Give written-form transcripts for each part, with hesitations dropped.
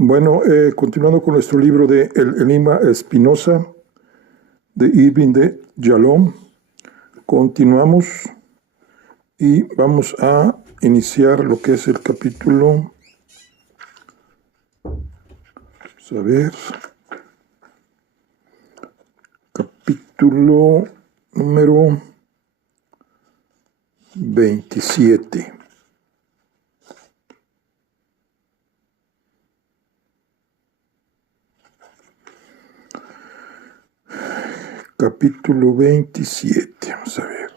Bueno, continuando con nuestro libro de El Enigma Espinosa de Irving de Yalom, continuamos y vamos a iniciar lo que es el capítulo, vamos a ver, capítulo número 27. Capítulo 27, vamos a ver.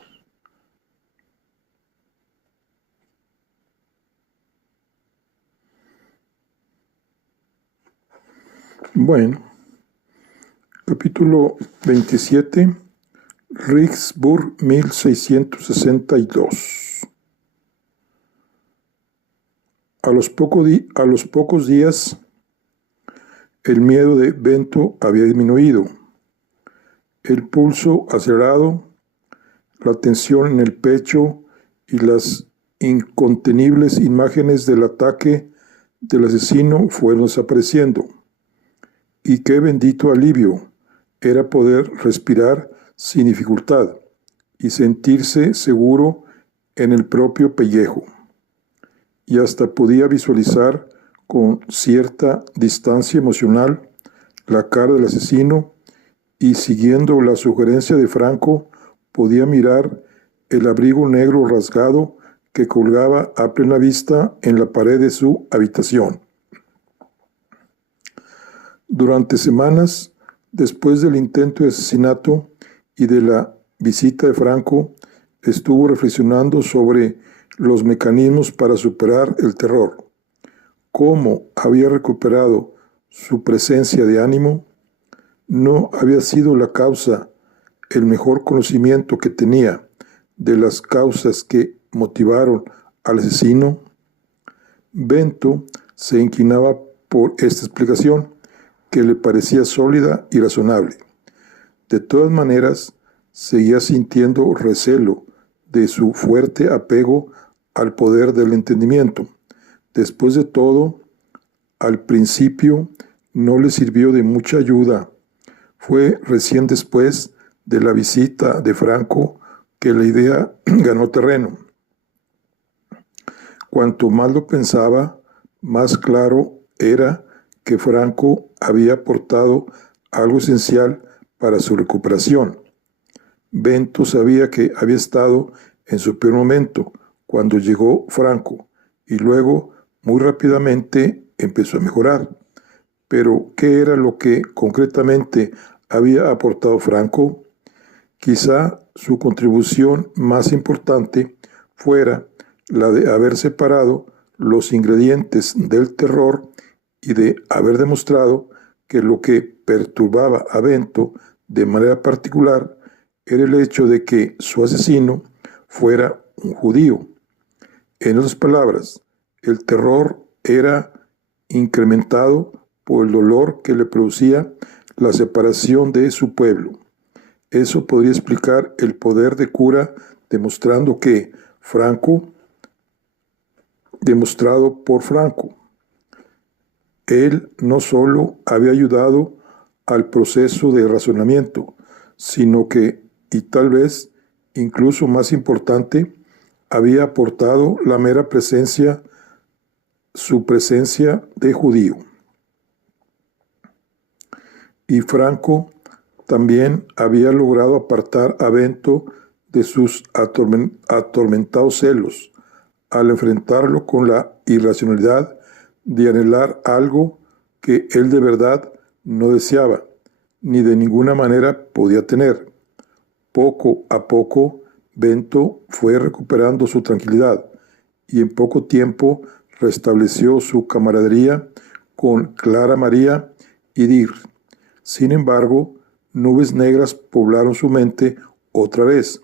Bueno, capítulo 27, Rigsburg 1662. A los pocos días, el miedo de Bento había disminuido. El pulso acelerado, la tensión en el pecho y las incontenibles imágenes del ataque del asesino fueron desapareciendo. Y qué bendito alivio era poder respirar sin dificultad y sentirse seguro en el propio pellejo. Y hasta podía visualizar con cierta distancia emocional la cara del asesino, y siguiendo la sugerencia de Franco, podía mirar el abrigo negro rasgado que colgaba a plena vista en la pared de su habitación. Durante semanas, después del intento de asesinato y de la visita de Franco, estuvo reflexionando sobre los mecanismos para superar el terror, cómo había recuperado su presencia de ánimo. No había sido la causa el mejor conocimiento que tenía de las causas que motivaron al asesino. Bento se inclinaba por esta explicación, que le parecía sólida y razonable. De todas maneras, seguía sintiendo recelo de su fuerte apego al poder del entendimiento. Después de todo, al principio no le sirvió de mucha ayuda. Fue recién después de la visita de Franco que la idea ganó terreno. Cuanto más lo pensaba, más claro era que Franco había aportado algo esencial para su recuperación. Bento sabía que había estado en su peor momento cuando llegó Franco y luego muy rápidamente empezó a mejorar. Pero, ¿qué era lo que concretamente había aportado Franco? Quizá su contribución más importante fuera la de haber separado los ingredientes del terror y de haber demostrado que lo que perturbaba a Bento de manera particular era el hecho de que su asesino fuera un judío. En otras palabras, el terror era incrementado por el dolor que le producía la separación de su pueblo. Eso podría explicar el poder de cura demostrado por Franco. Él no solo había ayudado al proceso de razonamiento, sino que, y tal vez incluso más importante, había aportado la mera su presencia de judío. Y Franco también había logrado apartar a Bento de sus atormentados celos, al enfrentarlo con la irracionalidad de anhelar algo que él de verdad no deseaba, ni de ninguna manera podía tener. Poco a poco, Bento fue recuperando su tranquilidad y en poco tiempo restableció su camaradería con Clara María y Dir. Sin embargo, nubes negras poblaron su mente otra vez,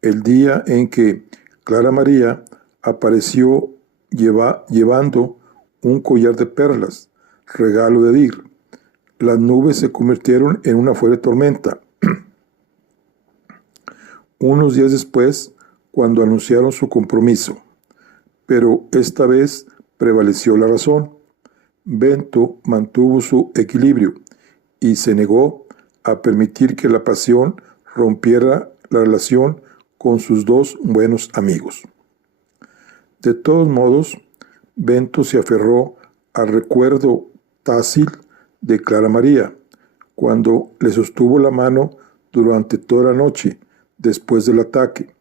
el día en que Clara María apareció llevando un collar de perlas, regalo de Dir. Las nubes se convirtieron en una fuerte tormenta. Unos días después, cuando anunciaron su compromiso, pero esta vez prevaleció la razón. Bento mantuvo su equilibrio y se negó a permitir que la pasión rompiera la relación con sus dos buenos amigos. De todos modos, Bento se aferró al recuerdo tácil de Clara María, cuando le sostuvo la mano durante toda la noche después del ataque,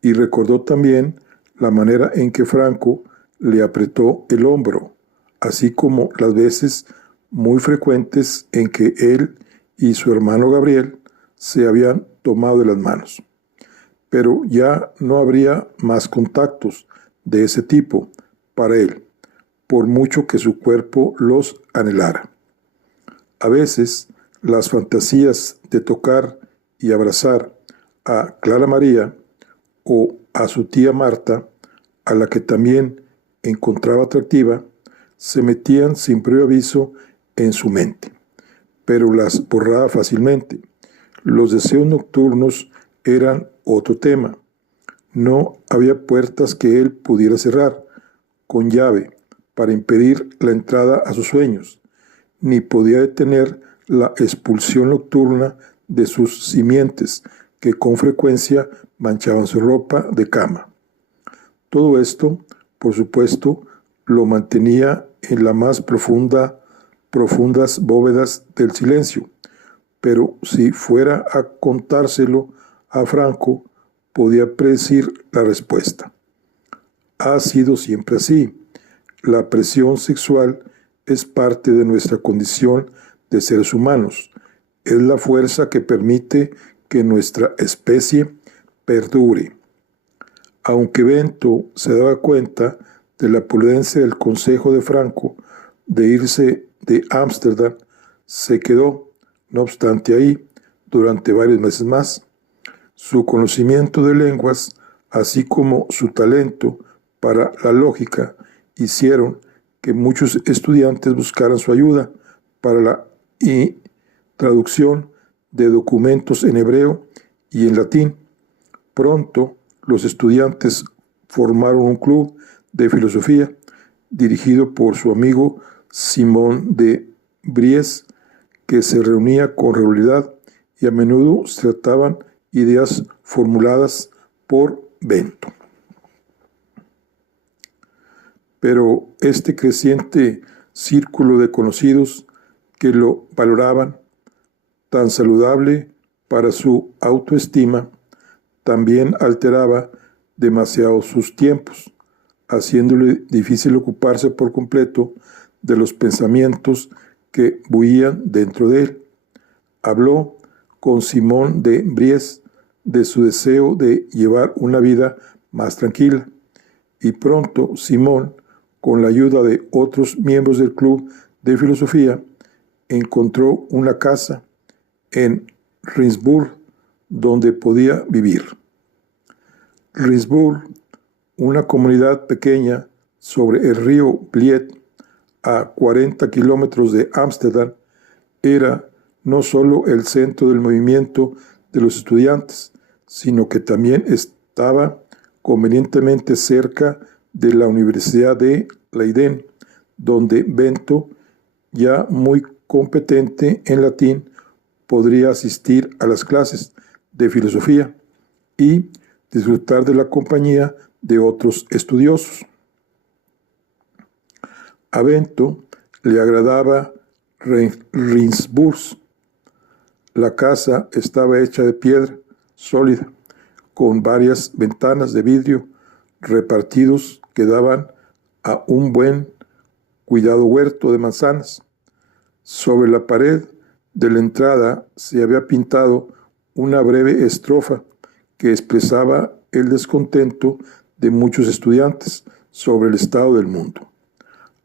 y recordó también la manera en que Franco le apretó el hombro, así como las veces muy frecuentes en que él y su hermano Gabriel se habían tomado de las manos. Pero ya no habría más contactos de ese tipo para él, por mucho que su cuerpo los anhelara. A veces, las fantasías de tocar y abrazar a Clara María o a su tía Marta, a la que también encontraba atractiva, se metían sin previo aviso en su mente, pero las borraba fácilmente. Los deseos nocturnos eran otro tema. No había puertas que él pudiera cerrar con llave para impedir la entrada a sus sueños, ni podía detener la expulsión nocturna de sus simientes, que con frecuencia manchaban su ropa de cama. Todo esto, por supuesto, lo mantenía en la más profundas bóvedas del silencio, pero si fuera a contárselo a Franco, podía predecir la respuesta. Ha sido siempre así. La presión sexual es parte de nuestra condición de seres humanos. Es la fuerza que permite que nuestra especie perdure. Aunque Bento se daba cuenta de la prudencia del consejo de Franco de irse de Ámsterdam, se quedó, no obstante, ahí durante varios meses más. Su conocimiento de lenguas, así como su talento para la lógica, hicieron que muchos estudiantes buscaran su ayuda para la traducción de documentos en hebreo y en latín. Pronto, los estudiantes formaron un club de filosofía dirigido por su amigo Simón de Bries, que se reunía con regularidad y a menudo se trataban ideas formuladas por Bento. Pero este creciente círculo de conocidos que lo valoraban, tan saludable para su autoestima, también alteraba demasiado sus tiempos, haciéndole difícil ocuparse por completo de los pensamientos que bullían dentro de él. Habló con Simón de Bries de su deseo de llevar una vida más tranquila, y pronto Simón, con la ayuda de otros miembros del club de filosofía, encontró una casa en Ringsburg donde podía vivir. Ringsburg, una comunidad pequeña sobre el río Vliet, a 40 kilómetros de Ámsterdam, era no solo el centro del movimiento de los estudiantes, sino que también estaba convenientemente cerca de la Universidad de Leiden, donde Bento, ya muy competente en latín, podría asistir a las clases de filosofía y disfrutar de la compañía de otros estudiosos. A Bento le agradaba Ringsburg. La casa estaba hecha de piedra sólida, con varias ventanas de vidrio repartidos que daban a un buen cuidado huerto de manzanas. Sobre la pared de la entrada se había pintado una breve estrofa que expresaba el descontento de muchos estudiantes sobre el estado del mundo.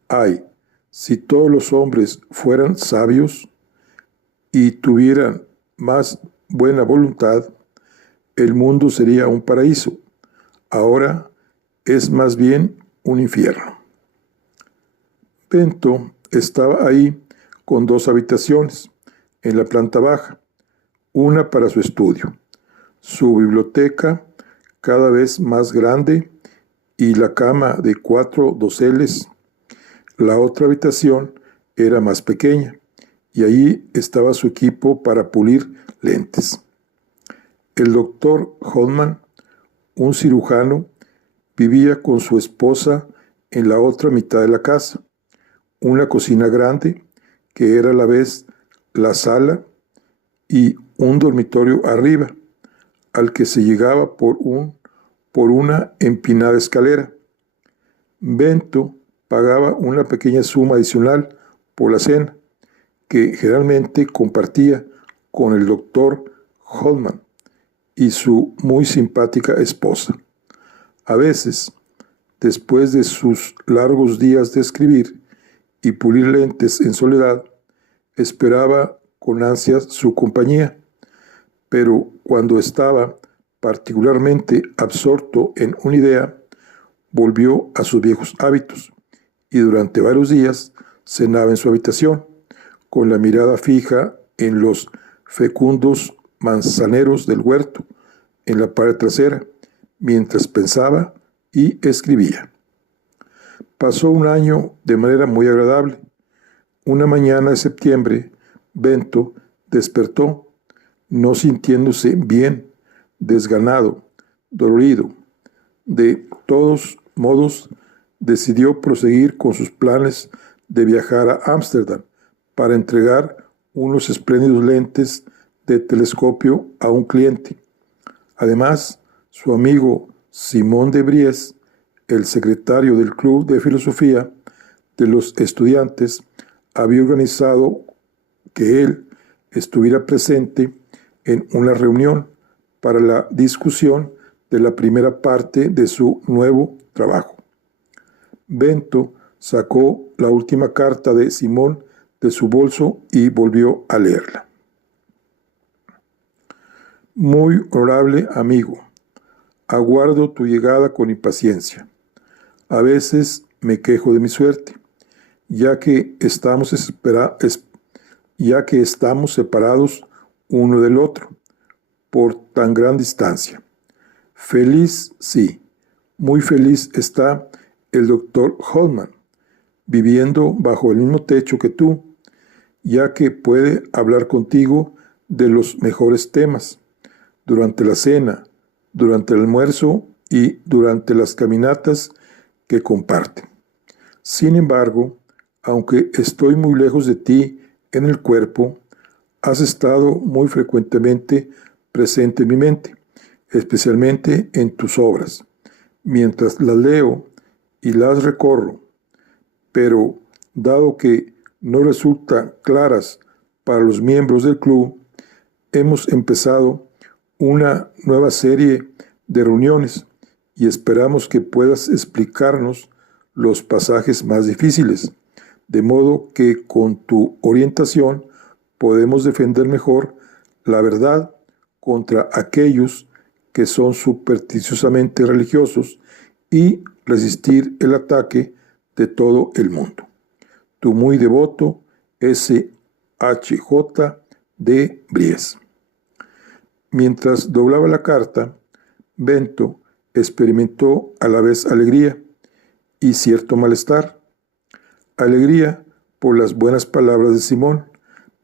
Ay, si todos los hombres fueran sabios y tuvieran más buena voluntad, el mundo sería un paraíso. Ahora es más bien un infierno. Bento estaba ahí con 2 habitaciones en la planta baja, una para su estudio, su biblioteca cada vez más grande y la cama de 4 doseles, La otra habitación era más pequeña y allí estaba su equipo para pulir lentes. El doctor Hodman, un cirujano, vivía con su esposa en la otra mitad de la casa, una cocina grande que era a la vez la sala y un dormitorio arriba, al que se llegaba por una empinada escalera. Bento pagaba una pequeña suma adicional por la cena, que generalmente compartía con el doctor Hodman y su muy simpática esposa. A veces, después de sus largos días de escribir y pulir lentes en soledad, esperaba con ansias su compañía, pero cuando estaba particularmente absorto en una idea, volvió a sus viejos hábitos y durante varios días cenaba en su habitación, con la mirada fija en los fecundos manzaneros del huerto, en la pared trasera, mientras pensaba y escribía. Pasó un año de manera muy agradable. Una mañana de septiembre, Bento despertó, no sintiéndose bien, desganado, dolorido. De todos modos, decidió proseguir con sus planes de viajar a Ámsterdam para entregar unos espléndidos lentes de telescopio a un cliente. Además, su amigo Simón de Vries, el secretario del Club de Filosofía de los Estudiantes, había organizado que él estuviera presente en una reunión para la discusión de la primera parte de su nuevo trabajo. Bento sacó la última carta de Simón de su bolso y volvió a leerla. Muy honorable amigo, aguardo tu llegada con impaciencia. A veces me quejo de mi suerte, ya que estamos separados uno del otro por tan gran distancia. Feliz, sí, muy feliz está el doctor Hodman, viviendo bajo el mismo techo que tú, ya que puede hablar contigo de los mejores temas, durante la cena, durante el almuerzo y durante las caminatas que comparten. Sin embargo, aunque estoy muy lejos de ti en el cuerpo, has estado muy frecuentemente presente en mi mente, especialmente en tus obras, mientras las leo y las recorro, pero dado que no resultan claras para los miembros del club, hemos empezado una nueva serie de reuniones y esperamos que puedas explicarnos los pasajes más difíciles, de modo que con tu orientación podemos defender mejor la verdad contra aquellos que son supersticiosamente religiosos y resistir el ataque de todo el mundo. Tu muy devoto S.H.J. de Vries. Mientras doblaba la carta, Bento experimentó a la vez alegría y cierto malestar. Alegría por las buenas palabras de Simón,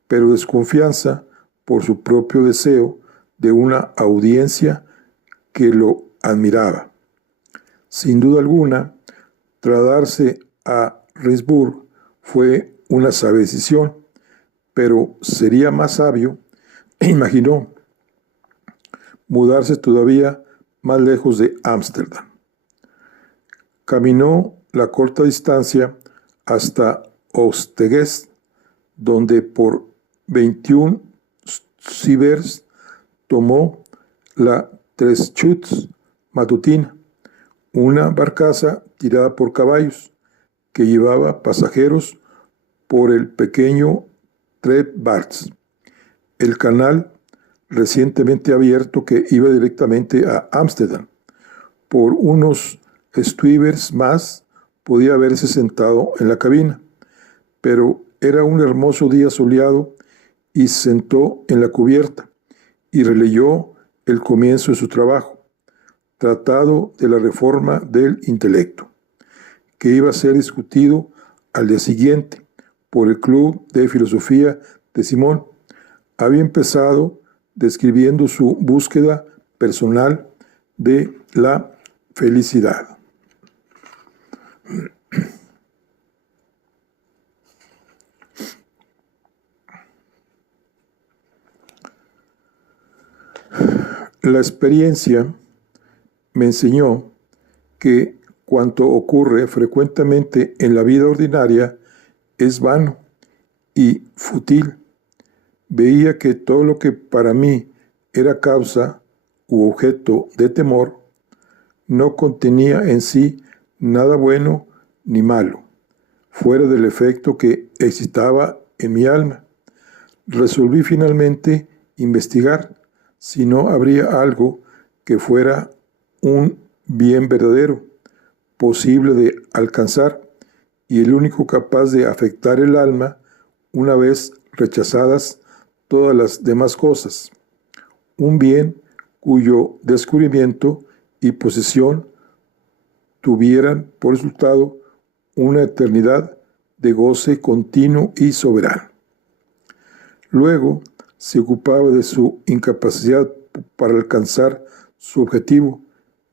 pero desconfianza por su propio deseo de una audiencia que lo admiraba. Sin duda alguna, trasladarse a Regensburg fue una sabia decisión, pero sería más sabio, imaginó, mudarse todavía más lejos de Ámsterdam. Caminó la corta distancia hasta Oostgeest, donde por 21 sievers tomó la Treschutz matutina, una barcaza tirada por caballos que llevaba pasajeros por el pequeño Trebarts, el canal recientemente abierto que iba directamente a Ámsterdam. Por unos stuivers más podía haberse sentado en la cabina, pero era un hermoso día soleado y se sentó en la cubierta y releyó el comienzo de su trabajo, Tratado de la Reforma del Intelecto, que iba a ser discutido al día siguiente, por el Club de Filosofía de Simón. Había empezado describiendo su búsqueda personal de la felicidad. La experiencia me enseñó que cuanto ocurre frecuentemente en la vida ordinaria es vano y fútil. Veía que todo lo que para mí era causa u objeto de temor no contenía en sí nada bueno ni malo, fuera del efecto que excitaba en mi alma. Resolví finalmente investigar si no habría algo que fuera un bien verdadero, posible de alcanzar, y el único capaz de afectar el alma una vez rechazadas todas las demás cosas. Un bien cuyo descubrimiento y posesión tuvieran por resultado una eternidad de goce continuo y soberano. Luego se ocupaba de su incapacidad para alcanzar su objetivo,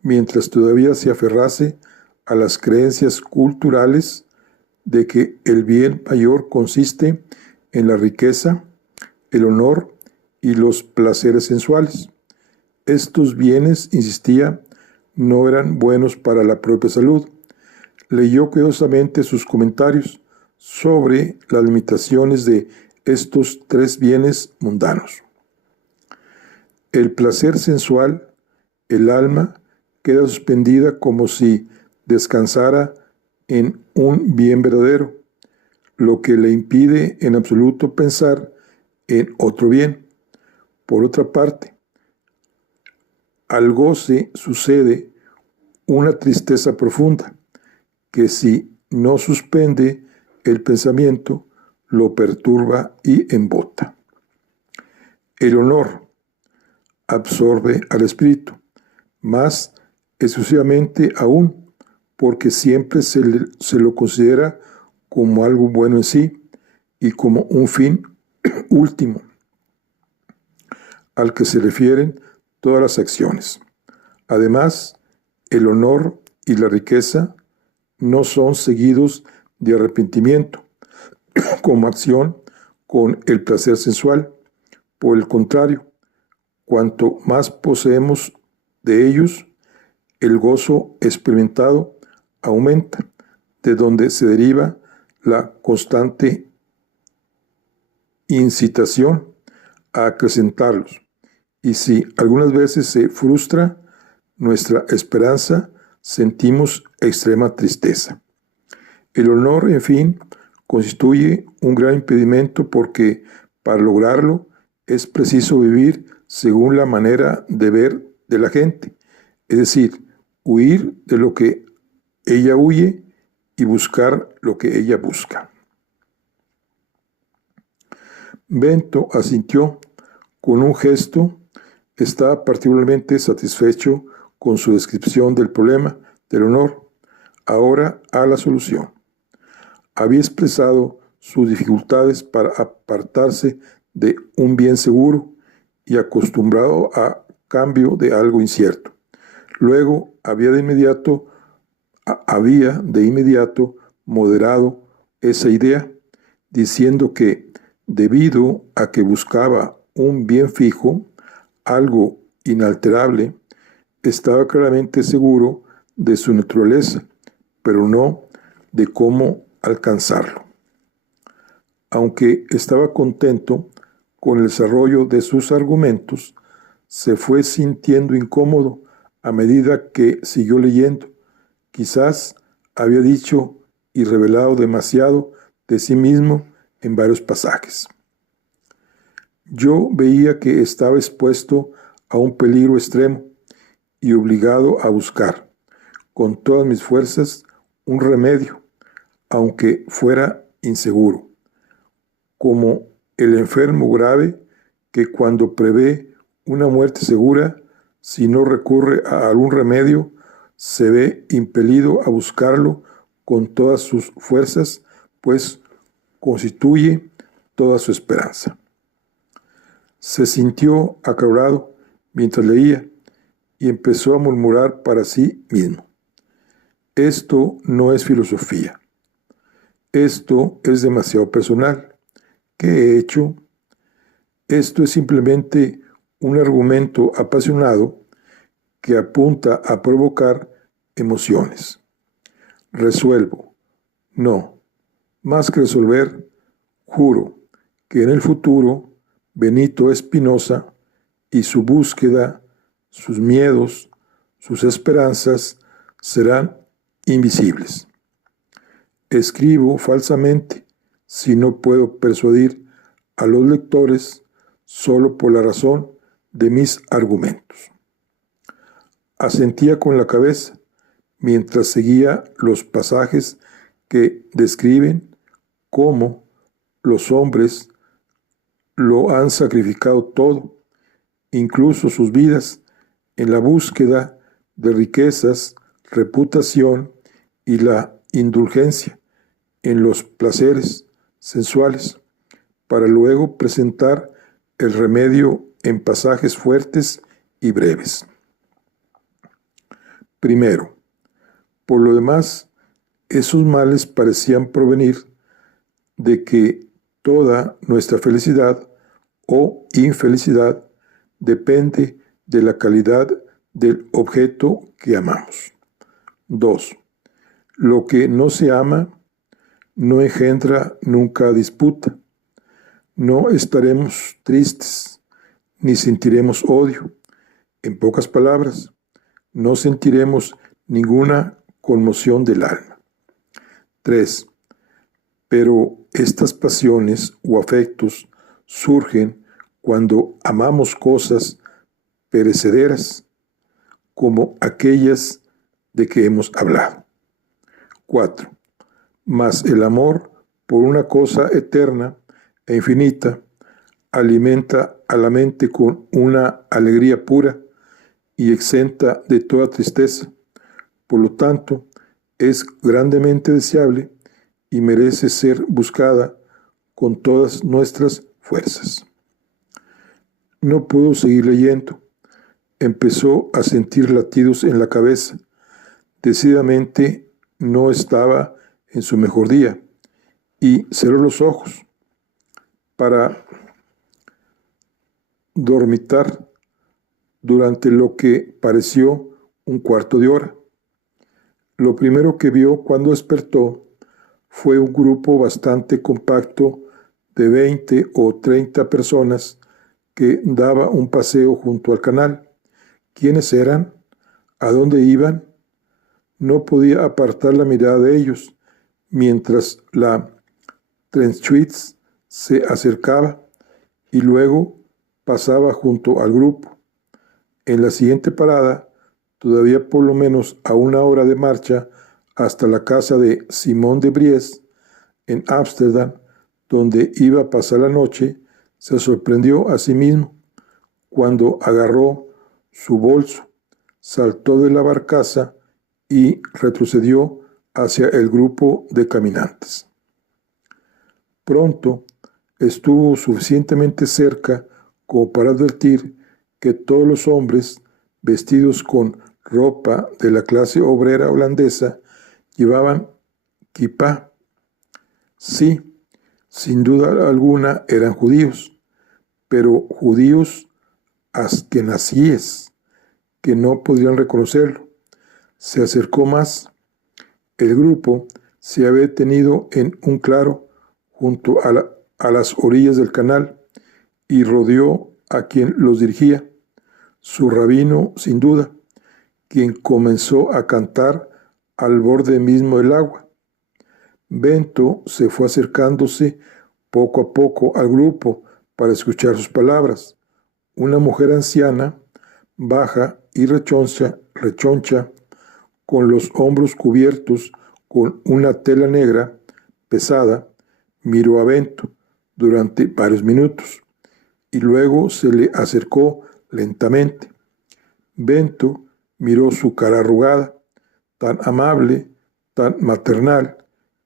mientras todavía se aferrase a las creencias culturales de que el bien mayor consiste en la riqueza, el honor y los placeres sensuales. Estos bienes, insistía, no eran buenos para la propia salud. Leyó cuidadosamente sus comentarios sobre las limitaciones de estos tres bienes mundanos. El placer sensual, el alma queda suspendida como si descansara en un bien verdadero, lo que le impide en absoluto pensar en otro bien. Por otra parte, al goce sucede una tristeza profunda, que si no suspende el pensamiento, lo perturba y embota. El honor absorbe al espíritu, más exclusivamente aún, porque siempre se lo considera como algo bueno en sí y como un fin último al que se refieren todas las acciones. Además, el honor y la riqueza no son seguidos de arrepentimiento como acción con el placer sensual. Por el contrario, cuanto más poseemos de ellos, el gozo experimentado aumenta, de donde se deriva la constante incitación a acrecentarlos. Y si algunas veces se frustra nuestra esperanza, sentimos extrema tristeza. El honor, en fin, constituye un gran impedimento porque para lograrlo es preciso vivir según la manera de ver de la gente, es decir, huir de lo que ella huye y buscar lo que ella busca. Bento asintió con un gesto. Estaba particularmente satisfecho con su descripción del problema del honor. Ahora a la solución. Había expresado sus dificultades para apartarse de un bien seguro y acostumbrado a cambio de algo incierto. Luego había de inmediato moderado esa idea, diciendo que, debido a que buscaba un bien fijo, algo inalterable, estaba claramente seguro de su naturaleza, pero no de cómo alcanzarlo. Aunque estaba contento con el desarrollo de sus argumentos, se fue sintiendo incómodo a medida que siguió leyendo. Quizás había dicho y revelado demasiado de sí mismo en varios pasajes. Yo veía que estaba expuesto a un peligro extremo y obligado a buscar, con todas mis fuerzas, un remedio, aunque fuera inseguro, como el enfermo grave que cuando prevé una muerte segura, si no recurre a algún remedio, se ve impelido a buscarlo con todas sus fuerzas pues constituye toda su esperanza. Se sintió acalorado mientras leía y empezó a murmurar para sí mismo: esto no es filosofía. Esto es demasiado personal. ¿Qué he hecho? Esto es simplemente un argumento apasionado que apunta a provocar emociones. Resuelvo. No. Más que resolver, juro que en el futuro Benito Espinosa y su búsqueda, sus miedos, sus esperanzas serán invisibles. Escribo falsamente si no puedo persuadir a los lectores solo por la razón de mis argumentos. Asentía con la cabeza mientras seguía los pasajes que describen cómo los hombres lo han sacrificado todo, incluso sus vidas, en la búsqueda de riquezas, reputación y la indulgencia en los placeres sensuales, para luego presentar el remedio en pasajes fuertes y breves. Primero, por lo demás, esos males parecían provenir de que toda nuestra felicidad o infelicidad depende de la calidad del objeto que amamos. 2. Lo que no se ama no engendra nunca disputa. No estaremos tristes, ni sentiremos odio. En pocas palabras, no sentiremos ninguna conmoción del alma. 3. Pero estas pasiones o afectos surgen cuando amamos cosas perecederas, como aquellas de que hemos hablado. 4. Mas el amor por una cosa eterna e infinita alimenta a la mente con una alegría pura y exenta de toda tristeza. Por lo tanto, es grandemente deseable y merece ser buscada con todas nuestras fuerzas. No pudo seguir leyendo. Empezó a sentir latidos en la cabeza. Decididamente no estaba en su mejor día y cerró los ojos para dormitar durante lo que pareció un cuarto de hora. Lo primero que vio cuando despertó fue un grupo bastante compacto de 20 o 30 personas que daba un paseo junto al canal. ¿Quiénes eran? ¿A dónde iban? No podía apartar la mirada de ellos mientras la Trenchwitz se acercaba y luego pasaba junto al grupo. En la siguiente parada, todavía por lo menos a 1 hora de marcha hasta la casa de Simón de Vries, en Ámsterdam, donde iba a pasar la noche, se sorprendió a sí mismo cuando agarró su bolso, saltó de la barcaza y retrocedió hacia el grupo de caminantes. Pronto estuvo suficientemente cerca como para advertir que todos los hombres vestidos con ropa de la clase obrera holandesa llevaban kipá. Sí, sin duda alguna eran judíos, pero judíos askenazíes, que no podrían reconocerlo. Se acercó más. El grupo se había detenido en un claro junto a las orillas del canal y rodeó a quien los dirigía, su rabino sin duda, quien comenzó a cantar al borde mismo del agua. Bento se fue acercándose poco a poco al grupo para escuchar sus palabras. Una mujer anciana, baja y rechoncha, con los hombros cubiertos con una tela negra pesada, miró a Bento durante varios minutos y luego se le acercó lentamente. Bento miró su cara arrugada, tan amable, tan maternal,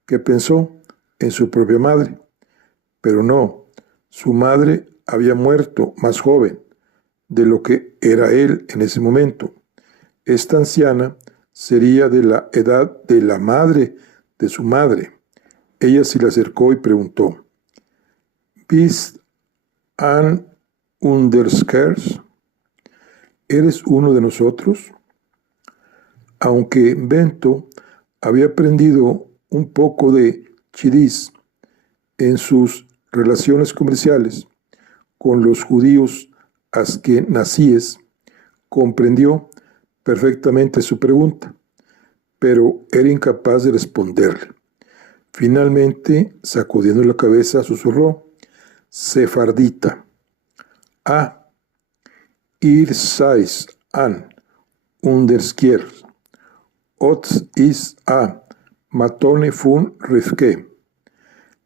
que pensó: en su propia madre. Pero no, su madre había muerto más joven de lo que era él en ese momento. Esta anciana sería de la edad de la madre de su madre. Ella se le acercó y preguntó: ¿Bist an underskers? ¿Eres uno de nosotros? Aunque Bento había aprendido un poco de yiddish en sus relaciones comerciales con los judíos askenazíes, comprendió perfectamente su pregunta, pero era incapaz de responderle. Finalmente, sacudiendo la cabeza, susurró: sefardita. Ah, ihr seid an underskers. Ots is a matone fun Rifke.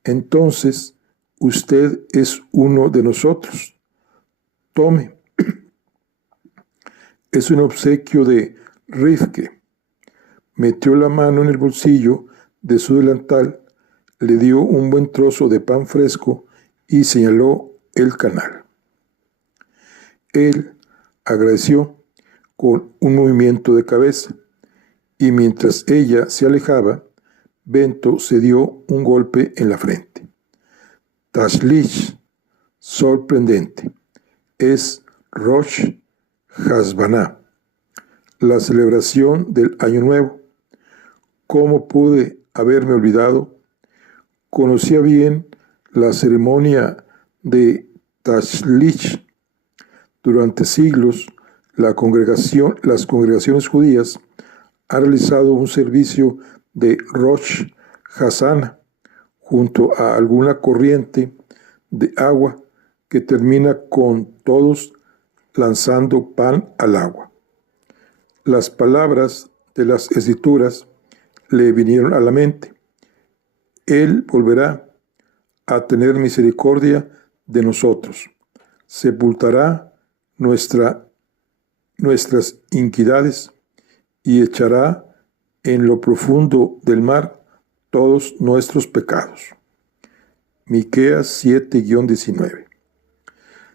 Entonces, usted es uno de nosotros. Tome. Es un obsequio de Rifke. Metió la mano en el bolsillo de su delantal, le dio un buen trozo de pan fresco y señaló el canal. Él agradeció con un movimiento de cabeza, y mientras ella se alejaba, Bento se dio un golpe en la frente. Tashlich, sorprendente, es Rosh Hashanah, la celebración del Año Nuevo. ¿Cómo pude haberme olvidado? Conocía bien la ceremonia de Tashlich. Durante siglos, las congregaciones judías han realizado un servicio de Rosh Hashanah junto a alguna corriente de agua que termina con todos lanzando pan al agua. Las palabras de las escrituras le vinieron a la mente. Él volverá a tener misericordia de nosotros, sepultará nuestras iniquidades y echará en lo profundo del mar todos nuestros pecados. Miqueas 7-19.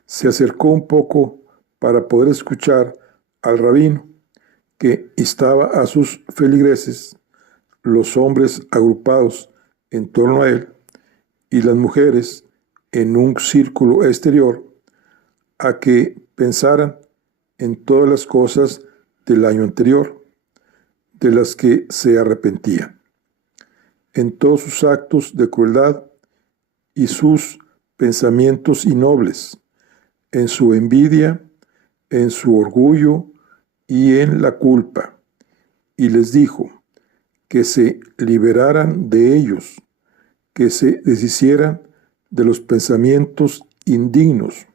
Se acercó un poco para poder escuchar al rabino, que instaba a sus feligreses, los hombres agrupados en torno a él y las mujeres en un círculo exterior, a que pensaran en todas las cosas del año anterior, de las que se arrepentían, en todos sus actos de crueldad y sus pensamientos innobles, en su envidia, en su orgullo y en la culpa. Y les dijo que se liberaran de ellos, que se deshicieran de los pensamientos indignos,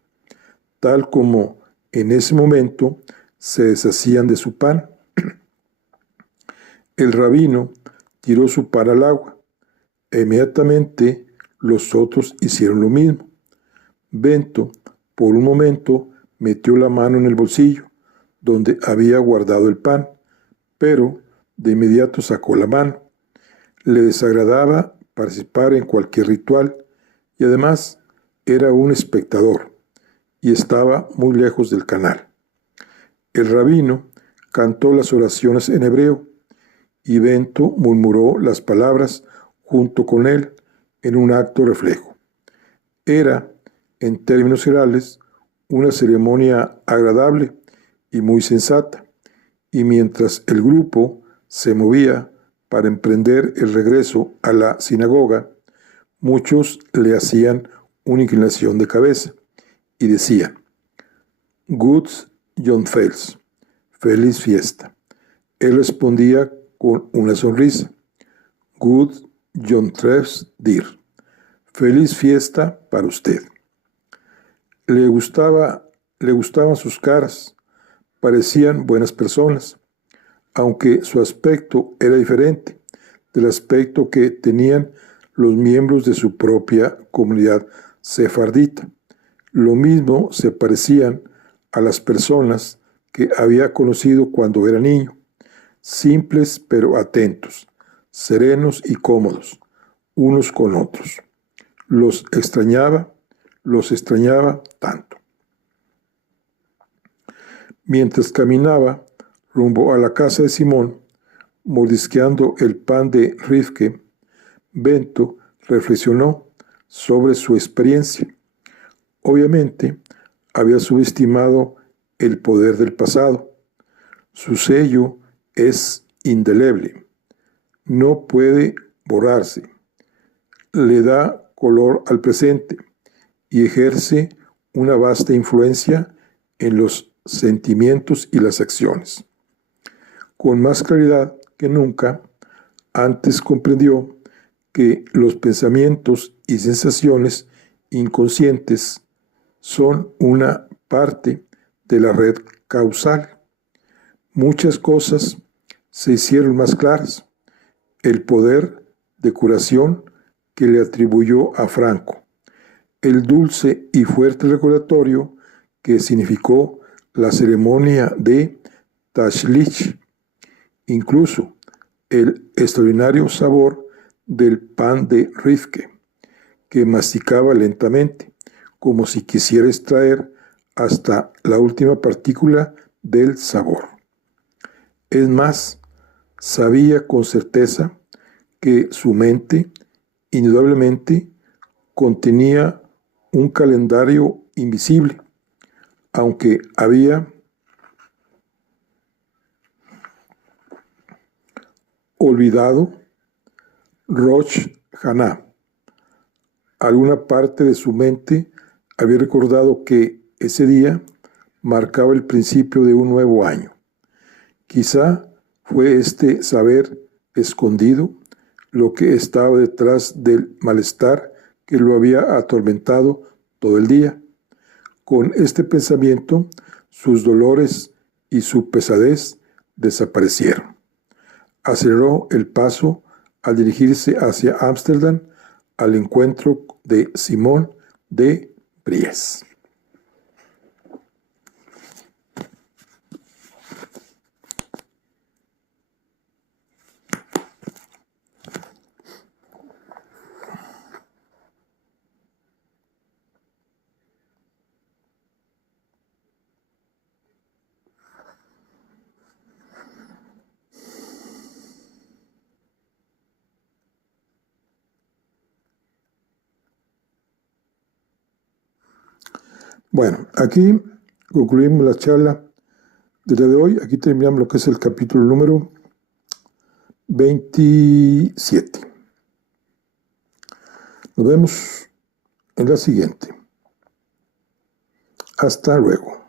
tal como en ese momento se deshacían de su pan. El rabino tiró su pan al agua, e inmediatamente los otros hicieron lo mismo. Bento, por un momento, metió la mano en el bolsillo, donde había guardado el pan, pero de inmediato sacó la mano. Le desagradaba participar en cualquier ritual, y además era un espectador, y estaba muy lejos del canal. El rabino cantó las oraciones en hebreo, y Bento murmuró las palabras junto con él en un acto reflejo. Era, en términos generales, una ceremonia agradable y muy sensata, y mientras el grupo se movía para emprender el regreso a la sinagoga, muchos le hacían una inclinación de cabeza y decían: Guds Jonfels, feliz fiesta. Él respondía con una sonrisa: Good John Treffs Dir, feliz fiesta para usted. Le gustaban sus caras, parecían buenas personas, aunque su aspecto era diferente del aspecto que tenían los miembros de su propia comunidad sefardita. Lo mismo se parecían a las personas que había conocido cuando era niño, simples pero atentos, serenos y cómodos, unos con otros. Los extrañaba tanto. Mientras caminaba rumbo a la casa de Simón, mordisqueando el pan de Rifke, Bento reflexionó sobre su experiencia. Obviamente, había subestimado el poder del pasado. Su sello es indeleble. No puede borrarse. Le da color al presente y ejerce una vasta influencia en los sentimientos y las acciones. Con más claridad que nunca, antes comprendió que los pensamientos y sensaciones inconscientes son una parte de la red causal. Muchas cosas se hicieron más claras. El poder de curación que le atribuyó a Franco, el dulce y fuerte recordatorio que significó la ceremonia de Tashlich, incluso el extraordinario sabor del pan de Rifke, que masticaba lentamente, como si quisiera extraer hasta la última partícula del sabor. Es más, sabía con certeza que su mente indudablemente contenía un calendario invisible, aunque había olvidado Rosh Hashanah. Alguna parte de su mente había recordado que ese día marcaba el principio de un nuevo año. Quizá fue este saber escondido lo que estaba detrás del malestar que lo había atormentado todo el día. Con este pensamiento, sus dolores y su pesadez desaparecieron. Aceleró el paso al dirigirse hacia Ámsterdam al encuentro de Simón de Vries. Bueno, aquí concluimos la charla del día de hoy. Aquí terminamos lo que es el capítulo número 27. Nos vemos en la siguiente. Hasta luego.